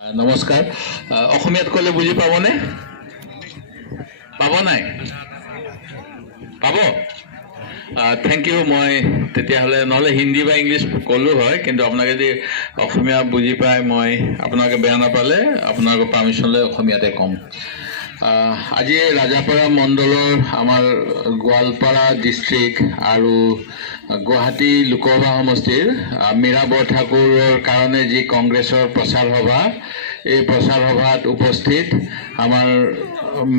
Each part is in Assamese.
নমস্কাৰ অসমীয়াত ক'লে বুজি পাবনে পাব নাই পাব থ্যাংক ইউ মই তেতিয়াহ'লে নহ'লে হিন্দী বা ইংলিছ ক'লো হয় কিন্তু আপোনালোকে যদি অসমীয়া বুজি পায় মই আপোনালোকে বেয়া নাপালে আপোনালোকৰ পাৰ্মিশ্যন লৈ অসমীয়াতে ক'ম আজি ৰাজাপাৰা মণ্ডলৰ আমাৰ গোৱালপাৰা ডিষ্ট্ৰিক্ট আৰু গুৱাহাটী লোকসভা সমষ্টিৰ মীৰা বৰঠাকুৰৰ কাৰণে যি কংগ্ৰেছৰ প্ৰচাৰ সভা এই প্ৰচাৰ সভাত উপস্থিত আমাৰ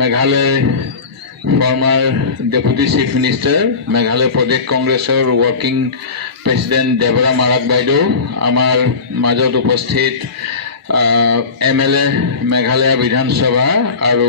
Meghalaya former deputy chief minister Meghalaya প্ৰদেশ কংগ্ৰেছৰ ৱৰ্কিং প্ৰেচিডেণ্ট দেৱৰা মাৰাক বাইদেউ আমাৰ মাজত উপস্থিত MLA মেঘালয় বিধানসভা আৰু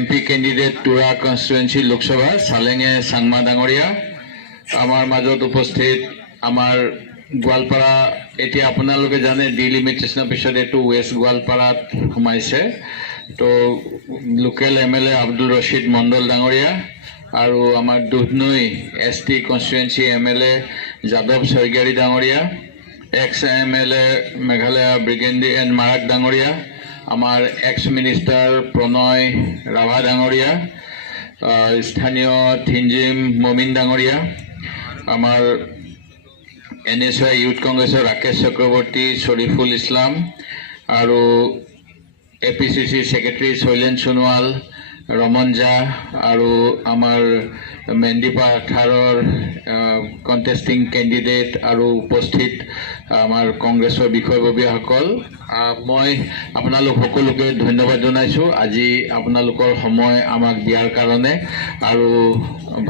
MP কেণ্ডিডেট তুৰা কনষ্টিটুৱেঞ্চি লোকসভা চালেঙে চাংমা ডাঙৰীয়া আমাৰ মাজত উপস্থিত আমাৰ গোৱালপাৰা এতিয়া আপোনালোকে জানে ডিলিমিটেশ্যনৰ পিছত এইটো ৱেষ্ট গোৱালপাৰাত সোমাইছে তো লোকেল MLA আব্দুল ৰছিদ মণ্ডল ডাঙৰীয়া আৰু আমাৰ দুধনৈ ST কনষ্টিটুৱেঞ্চি MLA যাদৱ ছয়গিয়াৰী ডাঙৰীয়া ex MLA Meghalaya Brigendi and Marak ডাঙৰীয়া আমাৰ এক্স মিনিষ্টাৰ প্ৰণয় ৰাভা ডাঙৰীয়া স্থানীয় থিনজিম মমিন ডাঙৰীয়া আমাৰ NSY ইউথ কংগ্ৰেছৰ ৰাকেশ চক্ৰৱৰ্তী শৰীফুল ইছলাম আৰু APCC ছেক্ৰেটাৰী শৈলেন সোণোৱাল ৰমন জা আৰু আমাৰ মেণ্ডিপা 18ৰ কণ্টেষ্টিং কেণ্ডিডেট আৰু উপস্থিত আমাৰ কংগ্ৰেছৰ বিষয়ববীয়াসকল মই আপোনালোক সকলোকে ধন্যবাদ জনাইছোঁ আজি আপোনালোকৰ সময় আমাক দিয়াৰ কাৰণে আৰু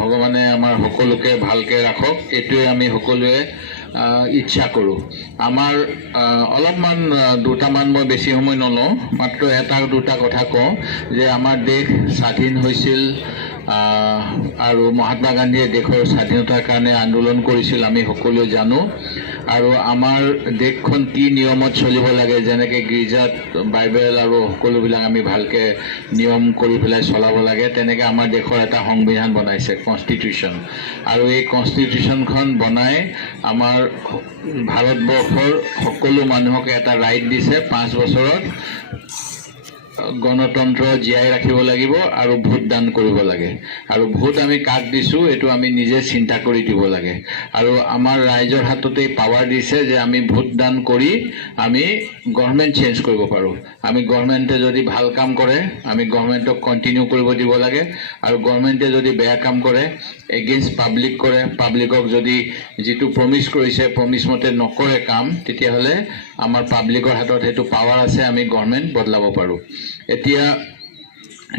ভগৱানে আমাৰ সকলোকে ভালকৈ ৰাখক এইটোৱে আমি সকলোৱে ইচ্ছা কৰোঁ আমাৰ অলপমান দুটামান মই বেছি সময় নলওঁ মাত্ৰ এটা দুটা কথা কওঁ যে আমাৰ দেশ স্বাধীন হৈছিল আৰু মহাত্মা গান্ধীয়ে দেশৰ স্বাধীনতাৰ কাৰণে আন্দোলন কৰিছিল আমি সকলোৱে জানো আৰু আমাৰ দেশখন কি নিয়মত চলিব লাগে যেনেকৈ গীৰ্জাত বাইবেল আৰু সকলোবিলাক আমি ভালকৈ নিয়ম কৰি পেলাই চলাব লাগে তেনেকৈ আমাৰ দেশৰ এটা সংবিধান বনাইছে কনষ্টিটিউশ্যন আৰু এই কনষ্টিটিউশ্যনখন বনাই আমাৰ ভাৰতবৰ্ষৰ সকলো মানুহক এটা ৰাইট দিছে 5 বছৰত গণতন্ত্ৰ জীয়াই ৰাখিব লাগিব আৰু ভোটদান কৰিব লাগে আৰু ভোট আমি কাক দিছোঁ এইটো আমি নিজে চিন্তা কৰি দিব লাগে আৰু আমাৰ ৰাইজৰ হাততেই পাৱাৰ দিছে যে আমি ভোটদান কৰি আমি গভৰ্ণমেণ্ট চেঞ্জ কৰিব পাৰোঁ আমি গভৰ্ণমেণ্টে যদি ভাল কাম কৰে আমি গভৰ্ণমেণ্টক কণ্টিনিউ কৰিব দিব লাগে আৰু গভৰ্ণমেণ্টে যদি বেয়া কাম কৰে এগেইনষ্ট পাব্লিক কৰে পাব্লিকক যদি যিটো প্ৰমিছ কৰিছে প্ৰমিছ মতে নকৰে কাম তেতিয়াহ'লে আমাৰ পাব্লিকৰ হাতত সেইটো পাৱাৰ আছে আমি গভৰ্ণমেণ্ট বদলাব পাৰোঁ এতিয়া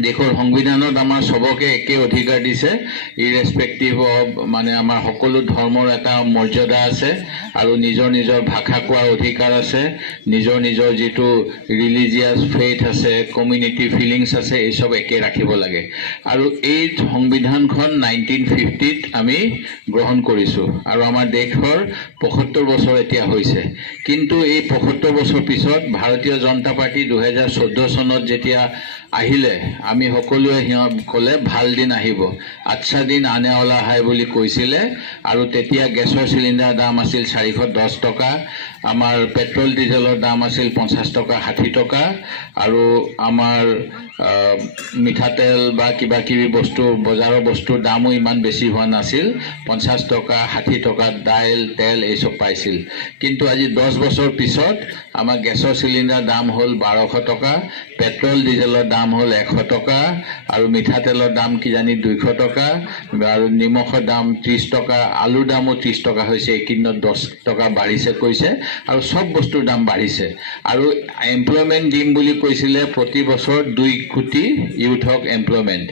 দেশৰ সংবিধানত আমাৰ সবকে একে অধিকাৰ দিছে ইৰেসপেক্টিভ অফ মানে আমাৰ সকলো ধৰ্মৰ এটা মৰ্যাদা আছে আৰু নিজৰ নিজৰ ভাষা কোৱাৰ অধিকাৰ আছে নিজৰ নিজৰ যিটো ৰিলিজিয়াছ ফেইথ আছে কমিউনিটি ফিলিংছ আছে এই সব একে ৰাখিব লাগে আৰু এই সংবিধানখন 1950ত আমি গ্ৰহণ কৰিছোঁ আৰু আমাৰ দেশৰ 75 বছৰ এতিয়া হৈছে কিন্তু এই 75 বছৰ পিছত ভাৰতীয় জনতা পাৰ্টি 2014 চনত যেতিয়া আহিলে আমি সকলোৱে ক'লে ভাল দিন আহিব আচ্ছা দিন আনে ওলা হয় বুলি কৈছিলে আৰু তেতিয়া গেছৰ চিলিণ্ডাৰ দাম আছিল 410 টকা আমাৰ পেট্ৰল ডিজেলৰ দাম আছিল 50 টকা 60 টকা আৰু আমাৰ মিঠাতেল বা কিবা কিবি বস্তু বজাৰৰ বস্তুৰ দামো ইমান বেছি হোৱা নাছিল 50 টকা 60 টকা দাইল তেল এই সব পাইছিল কিন্তু আজি 10 বছৰ পিছত আমাৰ গেছৰ চিলিণ্ডাৰ দাম হ'ল 1200 টকা পেট্ৰল ডিজেলৰ দাম হ'ল 100 টকা আৰু মিঠাতেলৰ দাম কি জানি 200 টকা আৰু নিমখৰ দাম 30 টকা আলুৰ দামো 30 টকা হৈছে এইকিদিনত 10 টকা বাঢ়িছে কৈছে আৰু সব বস্তুৰ দাম বাঢ়িছে আৰু এমপ্লয়মেণ্ট দিম বুলি কৈছিলে প্ৰতি বছৰ 2 কোটি ইউথক এমপ্লয়মেণ্ট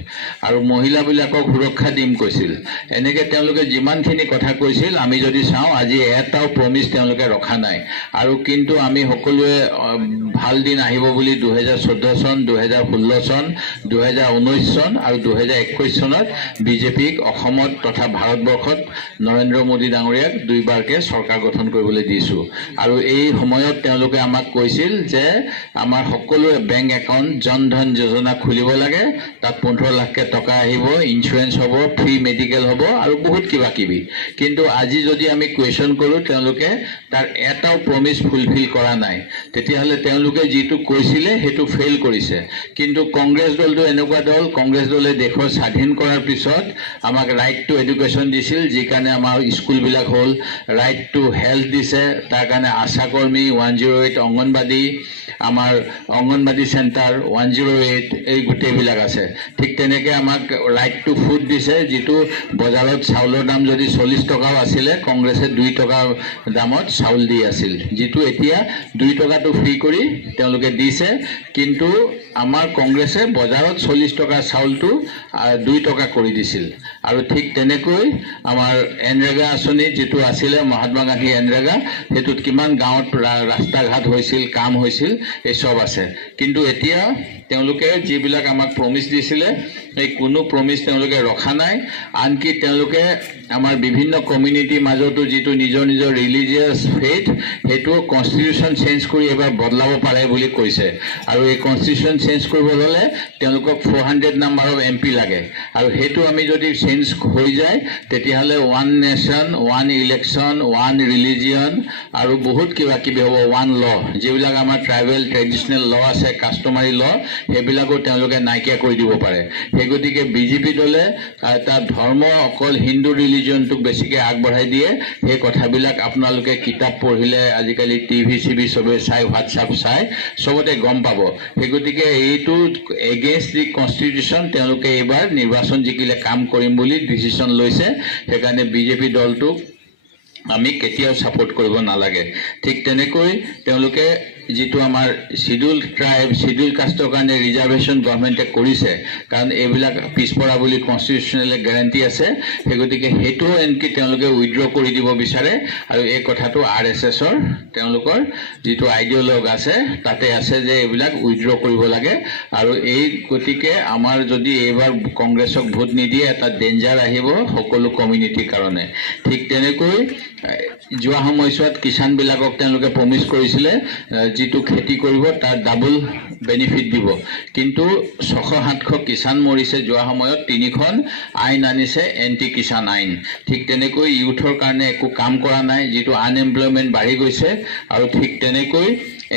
আৰু মহিলাবিলাকক সুৰক্ষা দিম কৈছিল এনেকৈ তেওঁলোকে যিমানখিনি কথা কৈছিল আমি যদি চাওঁ আজি এটাও প্ৰমিছ তেওঁলোকে ৰখা নাই আৰু কিন্তু আমি সকলোৱে ভাল দিন আহিব বুলি 2014 চন 2016 চন 2019 চন আৰু 2021 চনত বিজেপিক অসমত তথা ভাৰতবৰ্ষত নৰেন্দ্ৰ মোদী ডাঙৰীয়াক দুইবাৰকৈ চৰকাৰ গঠন কৰিবলৈ দিছোঁ আৰু এই সময়ত তেওঁলোকে আমাক কৈছিল যে আমাৰ সকলোৱে বেংক একাউণ্ট জনধন যোজনা খুলিব লাগে, তাত 15 লাখ টকা আহিব, ইঞ্চুৰেঞ্চ হ'ব, ফ্ৰী মেডিকেল হ'ব আৰু বহুত কিবা কিবি। কিন্তু আজি যদি আমি কুৱেশ্যন কৰোঁ তেওঁলোকে তাৰ এটাও প্ৰমিছ ফুলফিল কৰা নাই। তেতিয়াহ'লে তেওঁলোকে যিটো কৈছিলে সেইটো ফেইল কৰিছে। কিন্তু কংগ্ৰেছ দলটো এনেকুৱা দল, কংগ্ৰেছ দলে দেশৰ স্বাধীন কৰাৰ পিছত আমাক ৰাইট টু এডুকেশ্যন দিছিল, যি কাৰণে আমাৰ স্কুলবিলাক হ'ল, ৰাইট টু হেল্থ দিছে, তাৰ কাৰণে আশা কৰ্মী 108, অংগনবাদী, আমাৰ অংগনবাদী চেণ্টাৰ 108, এই গোটেইবিলাক আছে। ঠিক তেনেকৈ আমাক ৰাইট টু ফুড দিছে, যিটো বজাৰত চাউলৰ দাম যদি 40 টকাও আছিলে, কংগ্ৰেছে 2 টকা দামত চাউল দি আছিল, যিটো এতিয়া 2 টকাটো ফ্ৰী কৰি তেওঁলোকে দিছে। কিন্তু আমাৰ কংগ্ৰেছে বজাৰত 40 টকাৰ চাউলটো 2 টকা কৰি দিছিল। আৰু ঠিক তেনেকৈ আমাৰ এনৰেগা আঁচনি যিটো আছিলে মহাত্মা গান্ধী এনৰেগা, সেইটোত কিমান গাঁৱত ৰাস্তা ঘাট হৈছিল, কাম হৈছিল, এই চব আছে। কিন্তু এতিয়া তেওঁলোকে যিবিলাক আমাক প্ৰমিছ দিছিলে এই কোনো প্ৰমিছ তেওঁলোকে ৰখা নাই। আনকি তেওঁলোকে আমাৰ বিভিন্ন কমিউনিটিৰ মাজতো যিটো নিজৰ নিজৰ ৰিলিজিয়াছ ফেইথ, সেইটো কনষ্টিটিউশ্যন চেঞ্জ কৰি এবাৰ বদলাব পাৰে বুলি কৈছে। আৰু এই কনষ্টিটিউশ্যন চেঞ্জ কৰিব হ'লে তেওঁলোকক 400 নাম্বাৰ অফ MP লাগে। আৰু সেইটো আমি যদি চেঞ্জ হৈ যায় তেতিয়াহ'লে 1 নেশ্যন, 1 ইলেকশ্যন, 1 ৰিলিজিয়ন আৰু বহুত কিবা কিবি হ'ব, 1 ল, যিবিলাক আমাৰ ট্ৰাইবেল ট্ৰেডিশ্যনেল ল আছে, কাষ্টমাৰী ল, সেইবিলাকো তেওঁলোকে নাইকিয়া কৰি দিব পাৰে। সেই গতিকে BJP দলে এটা ধৰ্ম অকল হিন্দু ৰিলিজিয়নটোক বেছিকৈ আগবঢ়াই দিয়ে। সেই কথাবিলাক আপোনালোকে কিতাপ পঢ়িলে, আজিকালি TV চবে চাই, হোৱাটছআপ চাই, চবতে গম পাব। সেই গতিকে এইটো এগেইনষ্ট দি কনষ্টিটিউশ্যন তেওঁলোকে এইবাৰ নিৰ্বাচন জিকিলে কাম কৰিম বুলি ডিচিশ্যন লৈছে। সেইকাৰণে BJP দলটোক আমি কেতিয়াও ছাপোৰ্ট কৰিব নালাগে। ঠিক তেনেকৈ তেওঁলোকে যিটো আমাৰ শিডিউল ট্ৰাইব, শিডিউল কাষ্টৰ কাৰণে ৰিজাৰ্ভেশ্যন গভৰ্ণমেণ্টে কৰিছে, কাৰণ এইবিলাক পিছপৰা বুলি কনষ্টিটিউশ্যনেল গেৰাণ্টি আছে। সেই গতিকে সেইটোও এনকি তেওঁলোকে উইড্ৰ কৰি দিব বিচাৰে। আৰু এই কথাটো RSSৰ তেওঁলোকৰ যিটো আইডিঅলগ আছে তাতে আছে যে এইবিলাক উইড্ৰ কৰিব লাগে। আৰু এই গতিকে আমাৰ যদি এইবাৰ কংগ্ৰেছক ভোট নিদিয়ে এটা ডেঞ্জাৰ আহিব সকলো কমিউনিটিৰ কাৰণে। ঠিক তেনেকৈ যোৱা সময়ছোৱাত কিষাণবিলাকক তেওঁলোকে প্ৰমিছ কৰিছিলে যিটো খেতি কৰিব তাৰ ডাবল বেনিফিট দিব। কিন্তু 600-700 কিষাণ মৰিছে যোৱা সময়ত। 3খন আইন আনিছে, এণ্টি কিষাণ আইন। ঠিক তেনেকৈ ইউথৰ কাৰণে একো কাম কৰা নাই, যিটো আনএমপ্লয়মেণ্ট বাঢ়ি গৈছে। আৰু ঠিক তেনেকৈ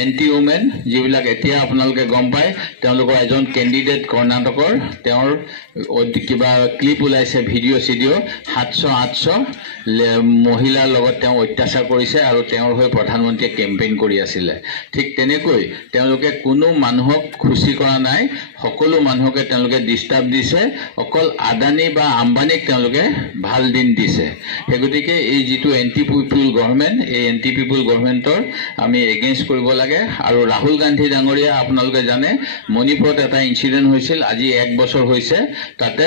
এণ্টি ওমেন, যিবিলাক এতিয়া আপোনালোকে গম পায়, তেওঁলোকৰ এজন কেণ্ডিডেট কৰ্ণাটকৰ, তেওঁৰ কিবা ক্লিপ ওলাইছে, ভিডিঅ' 700-800 মহিলাৰ লগত তেওঁ অত্যাচাৰ কৰিছে আৰু তেওঁৰ হৈ প্ৰধানমন্ত্ৰীয়ে কেম্পেইন কৰি আছিলে। ঠিক তেনেকৈ তেওঁলোকে কোনো মানুহক খুচি কৰা নাই, সকলো মানুহকে তেওঁলোকে ডিষ্টাৰ্ব দিছে। অকল আদানী বা আম্বানীক তেওঁলোকে ভাল দিন দিছে। সেই গতিকে এই যিটো এণ্টি পিপুল গভৰ্ণমেণ্ট, এই এণ্টি পিপুল গভৰ্ণমেণ্টৰ আমি এগেইনষ্ট কৰিব লাগে। আৰু ৰাহুল গান্ধী ডাঙৰীয়া, আপোনালোকে জানে মণিপুৰত এটা ইনচিডেণ্ট হৈছিল, আজি 1 বছৰ হৈছে, তাতে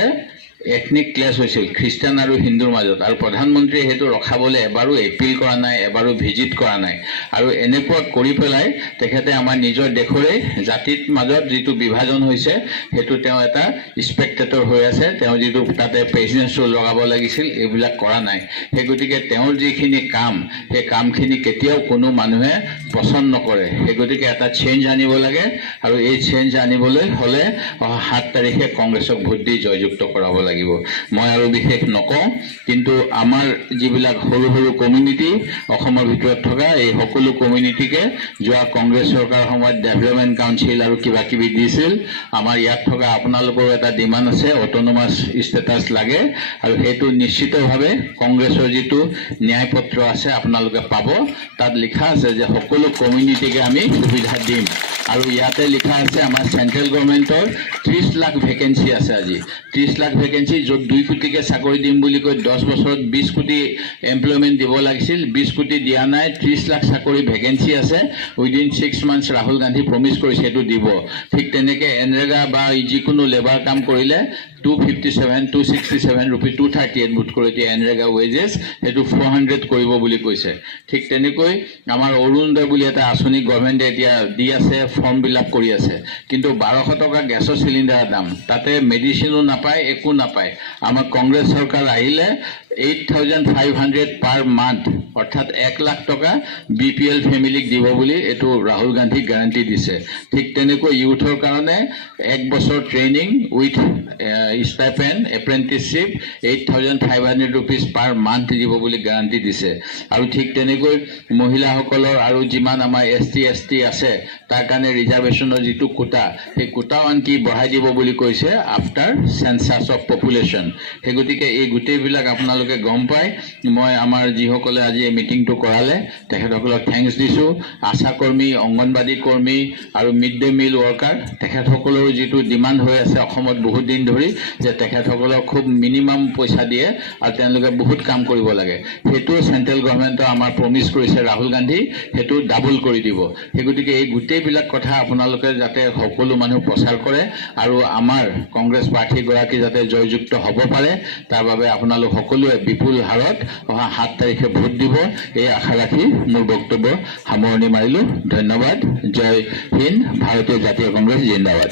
এথনিক ক্লেছ হৈছিল খ্ৰীষ্টান আৰু হিন্দুৰ মাজত। আৰু প্ৰধানমন্ত্ৰীয়ে সেইটো ৰখাবলৈ এবাৰো এপিল কৰা নাই, এবাৰো ভিজিট কৰা নাই। আৰু এনেকুৱা কৰি পেলাই তেখেতে আমাৰ নিজৰ দেশৰে জাতিৰ মাজত যিটো বিভাজন হৈছে সেইটো তেওঁ এটা স্পেক্টেটৰ হৈ আছে। তেওঁ যিটো তাতে প্ৰেচিডেন্সটো লগাব লাগিছিল এইবিলাক কৰা নাই। সেই গতিকে তেওঁৰ যিখিনি কাম, সেই কামখিনি কেতিয়াও কোনো মানুহে পচন্দ নকৰে। সেই গতিকে এটা চেঞ্জ আনিব লাগে। আৰু এই চেঞ্জ আনিবলৈ হ'লে অহা 7 তাৰিখে কংগ্ৰেছক ভোট দি জয়যুক্ত কৰাব লাগিব। মই আৰু বিশেষ নকওঁ, কিন্তু আমাৰ যিবিলাক সৰু সৰু কমিউনিটি অসমৰ ভিতৰত থকা এই সকলো কমিউনিটিকে যোৱা কংগ্ৰেছ চৰকাৰৰ সময়ত ডেভেলপমেণ্ট কাউন্সিল আৰু কিবা কিবি দিছিল। আমাৰ ইয়াত থকা আপোনালোকৰো এটা ডিমাণ্ড আছে, অট'নমাছ ষ্টেটাছ লাগে। আৰু সেইটো নিশ্চিতভাৱে কংগ্ৰেছৰ যিটো ন্যায়পত্ৰ আছে আপোনালোকে পাব। তাত লিখা আছে যে সকলো কমিউনিটিকে আমি সুবিধা দিম। আৰু ইয়াতে লিখা আছে আমাৰ চেণ্ট্ৰেল গভৰ্ণমেণ্টৰ 30 লাখ ভেকেঞ্চি আছে। আজি 30 লাখ ভেকেঞ্চি, য'ত 2 কোটিকে চাকৰি দিম বুলি কৈ 10 বছৰত 20 কোটি এমপ্লয়মেণ্ট দিব লাগিছিল, 20 কোটি দিয়া নাই। 30 লাখ চাকৰি ভেকেঞ্চি আছে। Within 6 months Rahul Gandhi promise কৰিছে সেইটো দিব। ঠিক তেনেকৈ এনৰেগা বা যিকোনো লেবাৰ কাম কৰিলে 257, 267 ৰুপি, 238 বোধ কৰি এতিয়া এনৰেগা ৱেজেছ, সেইটো 400 কৰিব বুলি কৈছে। ঠিক তেনেকৈ আমাৰ অৰুণোদয় বুলি এটা আঁচনি গভৰ্ণমেণ্টে এতিয়া দি আছে, ফৰ্ম ফিল আপ কৰি আছে। কিন্তু 1200 টকা গেছৰ চিলিণ্ডাৰৰ দাম, তাতে মেডিচিনো নাপায়, একো নাপায়। আমাৰ কংগ্ৰেছ চৰকাৰ আহিলে 8,500 পাৰ মান্থ অৰ্থাৎ 1 লাখ টকা BPL ফেমিলিক দিব বুলি এইটো ৰাহুল গান্ধী গ্যাৰান্টি দিছে ঠিক তেনেকৈ ইউথৰ কাৰণে 1 বছৰ training with stipend apprenticeship 8,500 rupees per month দিব বুলি গ্যাৰান্টি দিছে আৰু ঠিক তেনেকৈ মহিলাসকলৰ আৰু যিমান আমাৰ ST আছে তাৰ কাৰণে ৰিজাৰ্ভেশনৰ যিটো কোটা সেই কোটাও আনকি বঢ়াই দিব বুলি কৈছে আফটাৰ সেন্সাস অফ পপুলেশন সেই গতিকে এই গোটেইবিলাক আপোনালোকে গম পায় মই আমাৰ যিসকলে আজি এই মিটিংটো কৰালে তেখেতসকলক থ্যাঙ্কস দিছো আশা কৰ্মী অংগনবাদী কৰ্মী আৰু মিড ডে মিল ওয়াৰ্কাৰ তেখেতসকলৰ যিটো ডিমান্ড হৈ আছে অসমত বহুত দিন ধৰি যে তেখেতসকলক খুব মিনিমাম পইচা দিয়ে আৰু তেওঁলোকে বহুত কাম কৰিব লাগে হেতু সেন্ট্ৰেল গভৰ্নমেন্টৰ আমাৰ প্ৰমিস কৰিছে ৰাহুল গান্ধী হেতু ডাবল কৰি দিব সেই গতিকে এই গোটেইবিলাক কথা আপোনালোকে যাতে সকলো মানুহ প্ৰচাৰ কৰে আৰু আমাৰ কংগ্ৰেছ পাৰ্টি গৰাকী যাতে জয়যুক্ত হ'ব পাৰে তাৰ বাবে আপোনালোক সকলোৱে বিপুল হাৰত অহা 7 তাৰিখে ভোট দিব এই আশা ৰাখি মোৰ বক্তব্য সামৰণি মাৰিলো ধন্যবাদ জয় হিন্দ ভাৰতীয় জাতীয় কংগ্ৰেছ জিন্দাবাদ